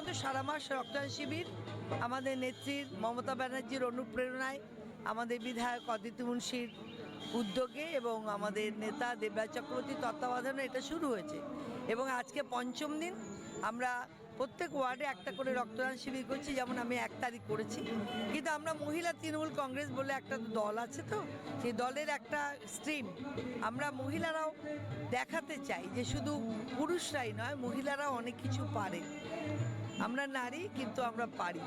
এখন তো সারা মাস রক্তদান শিবির আমাদের নেত্রীর মমতা ব্যানার্জির অনুপ্রেরণায়, আমাদের বিধায়ক অদিতি মুন্সির উদ্যোগে এবং আমাদের নেতা দেবরাজ চক্রবর্তীর তত্ত্বাবধানে এটা শুরু হয়েছে এবং আজকে পঞ্চম দিন। আমরা প্রত্যেক ওয়ার্ডে একটা করে রক্তদান শিবির করছি, যেমন আমি 1 তারিখ করেছি। কিন্তু আমরা মহিলা তৃণমূল কংগ্রেস বলে একটা দল আছে, তো সেই দলের একটা স্ট্রিম আমরা মহিলারাও দেখাতে চাই যে শুধু পুরুষরাই নয়, মহিলারাও অনেক কিছু পারে। আমরা নারী কিন্তু আমরা পারি।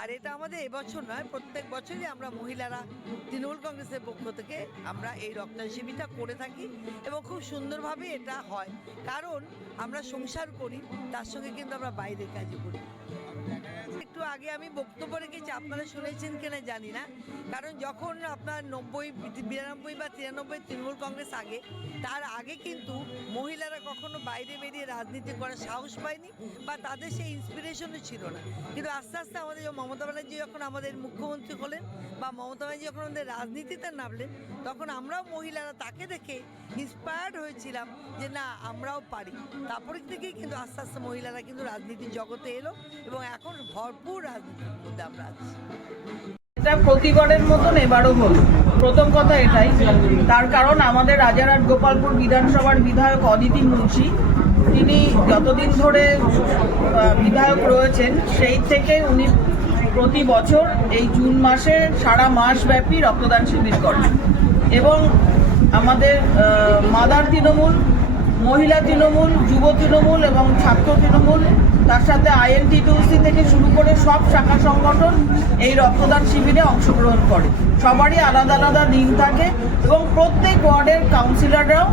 আর এটা আমাদের এবছর নয়, প্রত্যেক বছরই আমরা মহিলারা তৃণমূল কংগ্রেসের পক্ষ থেকে আমরা এই রক্তদান শিবিরটা করে থাকি এবং খুব সুন্দরভাবে এটা হয়। কারণ আমরা সংসার করি, তার সঙ্গে কিন্তু আমরা বাইরের কাজও করি। একটু আগে আমি বক্তব্য রেখেছি, আপনারা শুনেছেন কিনা জানি না। কারণ যখন আপনার 90, 92 বা 93 তৃণমূল কংগ্রেস আগে, তার আগে কিন্তু মহিলারা কখনো বাইরে বেরিয়ে রাজনীতি করার সাহস পায়নি বা তাদের সেই ইন্সপিরেশনও ছিল না। কিন্তু আস্তে আস্তে আমাদের মমতা ব্যানার্জি যখন আমাদের মুখ্যমন্ত্রী হলেন বা মমতা ব্যানার্জি যখন আমাদের রাজনীতিতে নামলেন, তখন আমরাও মহিলারা তাকে দেখে ইন্সপায়ার্ড হয়েছিলাম যে না, আমরাও পারি। তারপরে থেকেই কিন্তু আস্তে আস্তে মহিলারা কিন্তু রাজনীতির জগতে এলো এবং এখন ভরপুর রাজনীতির মধ্যে আমরা আছি। এটা প্রতিবারের মতন এবারও হল। প্রথম কথা এটাই, তার কারণ আমাদের রাজারহাট গোপালপুর বিধানসভার বিধায়ক অদিতি মুন্সি, তিনি যতদিন ধরে বিধায়ক রয়েছেন সেই থেকে উনি প্রতি বছর এই জুন মাসে সারা মাস ব্যাপী রক্তদান শিবির করেন এবং আমাদের মাদার তৃণমূল, মহিলা তৃণমূল, যুব তৃণমূল এবং ছাত্র তৃণমূল, তার সাথে INTTUC থেকে শুরু করে সব শাখা সংগঠন এই রক্তদান শিবিরে অংশগ্রহণ করে। সবারই আলাদা আলাদা দিন থাকে এবং প্রত্যেক ওয়ার্ডের কাউন্সিলররাও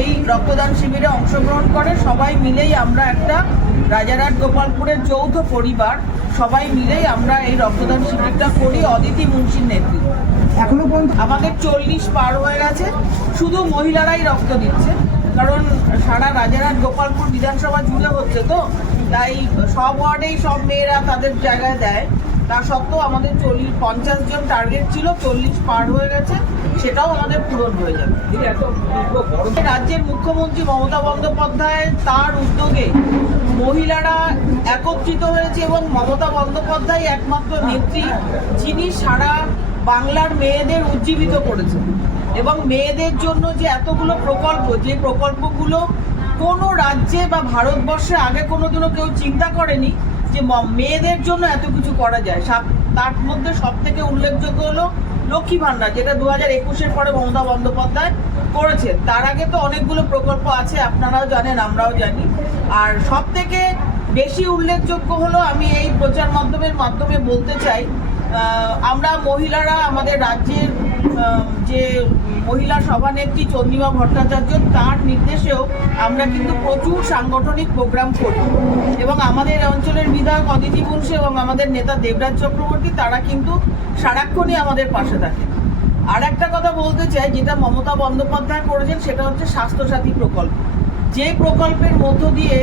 এই রক্তদান শিবিরে অংশগ্রহণ করে। সবাই মিলেই আমরা একটা রাজারহাট গোপালপুরের যৌথ পরিবার, সবাই মিলেই আমরা এই রক্তদান শিবিরটা করি অদিতি মুন্সির নেতৃত্বে। এখনো পর্যন্ত আমাদের 40 পার হয়ে গেছে। শুধু মহিলারাই রক্ত দিচ্ছে, কারণ সারা রাজারহাট গোপালপুর বিধানসভা জুড়ে হচ্ছে, তো তাই সব ওয়ার্ডেই সব মেয়েরা তাদের জায়গায় দেয়। তা সত্ত্বেও আমাদের 50 জন টার্গেট ছিল, 40 পার হয়ে গেছে, সেটাও আমাদের পূরণ হয়ে যাবে। রাজ্যের মুখ্যমন্ত্রী মমতা বন্দ্যোপাধ্যায় তার উদ্যোগে মহিলারা একত্রিত হয়েছে এবং মমতা বন্দ্যোপাধ্যায় একমাত্র নেত্রী যিনি সারা বাংলার মেয়েদের উজ্জীবিত করেছেন এবং মেয়েদের জন্য যে এতগুলো প্রকল্প, যে প্রকল্পগুলো কোনো রাজ্যে বা ভারতবর্ষে আগে কোনোদিনও কেউ চিন্তা করেনি যে মেয়েদের জন্য এত কিছু করা যায়। তার মধ্যে সব থেকে উল্লেখযোগ্য হলো লক্ষ্মী ভান্ডার, যেটা 2021-এর পরে মমতা বন্দ্যোপাধ্যায় করেছেন। তার আগে তো অনেকগুলো প্রকল্প আছে, আপনারাও জানেন, আমরাও জানি। আর সব থেকে বেশি উল্লেখযোগ্য হলো, আমি এই প্রচার মাধ্যমে বলতে চাই, আমরা মহিলারা আমাদের রাজ্যের যে মহিলা সভানেত্রী চন্দ্রিমা ভট্টাচার্য, তার নির্দেশেও আমরা কিন্তু প্রচুর সাংগঠনিক প্রোগ্রাম করি এবং আমাদের অঞ্চলের বিধায়ক অদিতি মুন্সি এবং আমাদের নেতা দেবরাজ চক্রবর্তী, তারা কিন্তু সারাক্ষণই আমাদের পাশে থাকে। আর একটা কথা বলতে চাই, যেটা মমতা বন্দ্যোপাধ্যায় করেছেন, সেটা হচ্ছে স্বাস্থ্যসাথী প্রকল্প। যে প্রকল্পের মধ্য দিয়ে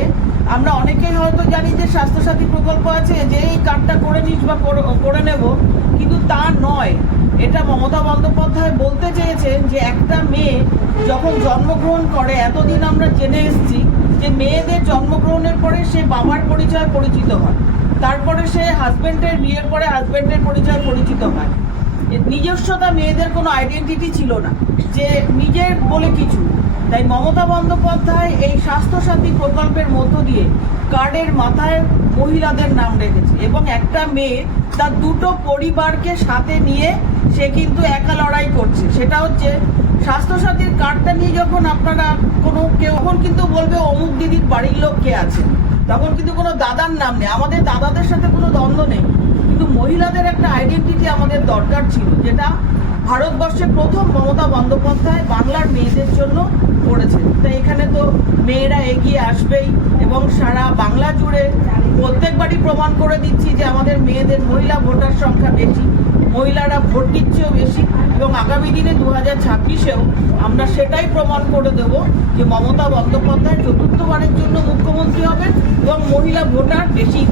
আমরা অনেকেই হয়তো জানি যে স্বাস্থ্যসাথী প্রকল্প আছে, যে এই কার্ডটা করে নিস বা করে নেব, কিন্তু তা নয়। এটা মমতা বন্দ্যোপাধ্যায় বলতে চেয়েছেন যে একটা মেয়ে যখন জন্মগ্রহণ করে, এতদিন আমরা জেনে এসেছি যে মেয়েদের জন্মগ্রহণের পরে সে বাবার পরিচয় পরিচিত হয়, তারপরে সে বিয়ের পরে হাজব্যান্ডের পরিচয় পরিচিত হয়। নিজস্বতা, মেয়েদের কোনো আইডেন্টিটি ছিল না যে নিজের বলে কিছু। তাই মমতা বন্দ্যোপাধ্যায় এই স্বাস্থ্যসাথী প্রকল্পের মধ্য দিয়ে কার্ডের মাথায় মহিলাদের নাম রেখেছে এবং একটা মেয়ে তার দুটো পরিবারকে সাথে নিয়ে সে কিন্তু একা লড়াই করছে। সেটা হচ্ছে স্বাস্থ্যসাথীর কার্ডটা নিয়ে যখন আপনারা কেউ কিন্তু বলবে অমুক দিদির বাড়ির লোক কে আছে, তখন কিন্তু কোনো দাদার নাম নেই। আমাদের দাদাদের সাথে কোনো দ্বন্দ্ব নেই, কিন্তু মহিলাদের একটা আইডেন্টিটি আমাদের দরকার ছিল, যেটা ভারতবর্ষে প্রথম মমতা বন্দ্যোপাধ্যায় বাংলার মেয়েদের জন্য করেছে। তাই এখানে তো মেয়েরা এগিয়ে আসবেই এবং সারা বাংলা জুড়ে প্রত্যেকবারই প্রমাণ করে দিচ্ছি যে আমাদের মেয়েদের মহিলা ভোটার সংখ্যা বেশি, মহিলারা ভোট দিচ্ছেও বেশি এবং আগামী দিনে 2026-এও আমরা সেটাই প্রমাণ করে দেব যে মমতা বন্দ্যোপাধ্যায় চতুর্থবারের জন্য মুখ্যমন্ত্রী হবেন এবং মহিলা ভোটার বেশি।